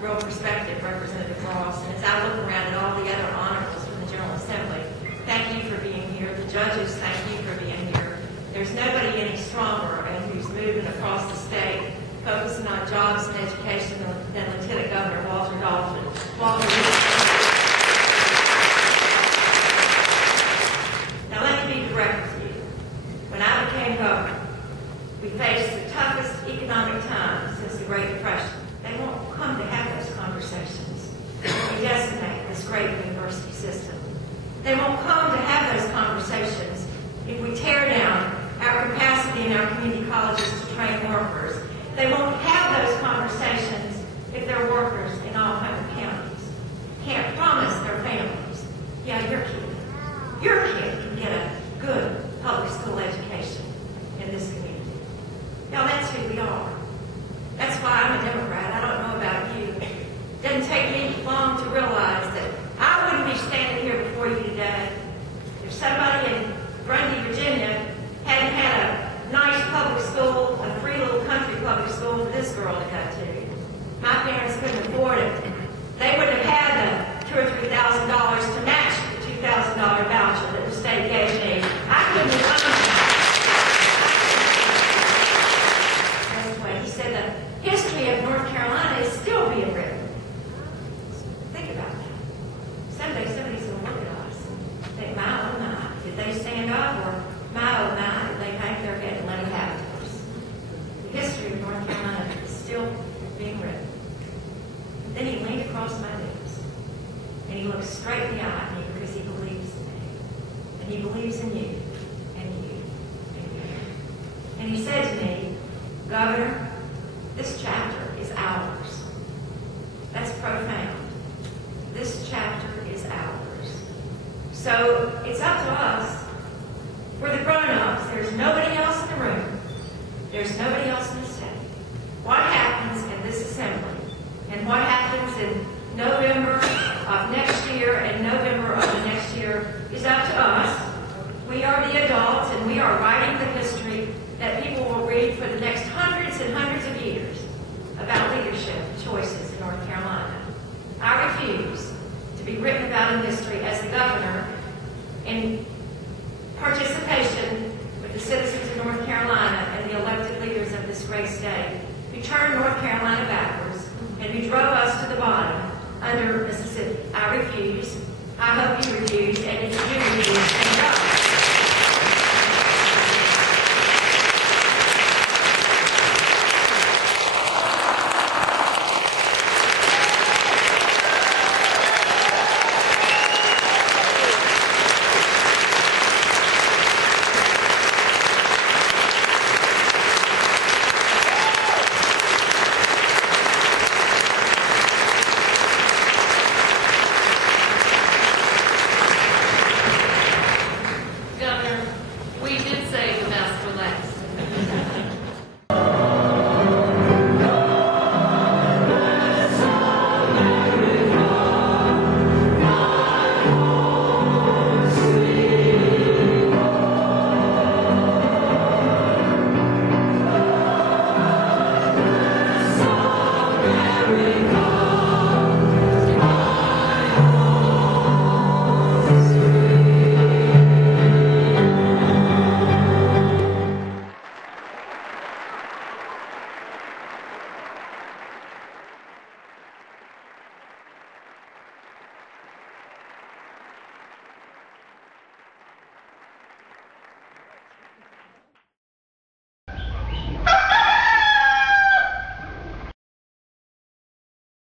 real perspective, Representative Ross. And as I look around at all the other honorables from the General Assembly, thank you for being here. The judges, thank you for being here. There's nobody any stronger and who's moving across the state, focusing on jobs and education than Lieutenant Governor Walter Dalton. Walter, now let me be direct with you. When I became governor, we faced the toughest economic time since the Great Depression. They won't come to have those conversations. We decimate this great university system. They won't come to have those conversations if we tear down our capacity in our community colleges to train workers. They won't have those conversations if they're workers in all 100 counties. Can't promise their families, yeah, your kid can get a good public school education in this community. Now that's who we are. That's why I'm a Democrat. I don't know about you. It doesn't take me long to realize that I wouldn't be standing here before you today if somebody in Grundy, Virginia hadn't had a nice public school, a free little country public school for this girl to go to. My parents couldn't afford it. They wouldn't have had the $2,000 or $3,000 to match the $2,000 voucher that the state gave me. I couldn't have done that. He said the history of North Carolina is still being written. Think about that. Someday somebody's going to look at us and think, my oh my, did they stand up, or my oh my, did they hang their head and let it happen to us? The history of North Carolina is still being written. Then he leaned across my knees and he looked straight in the eye at me because he believes in me. And he believes in you, and you, and you. And he said to me, Governor, this chapter is ours. That's profound. This chapter is ours. So it's up to us. We're the grown-ups. There's nobody else in the room. There's nobody else in the state. What happens in this assembly and what happens in November of next year and November of the next year is up to us. We are the adults, and we are writing the history that people will read for the next hundreds and hundreds of years about leadership choices in North Carolina. I refuse to be written about in history as the governor in participation with the citizens of North Carolina and the elected leaders of this great state who turned North Carolina backwards and who drove us to the bottom under Mississippi. I refuse. I hope you refuse, and if you do refuse, then go. America.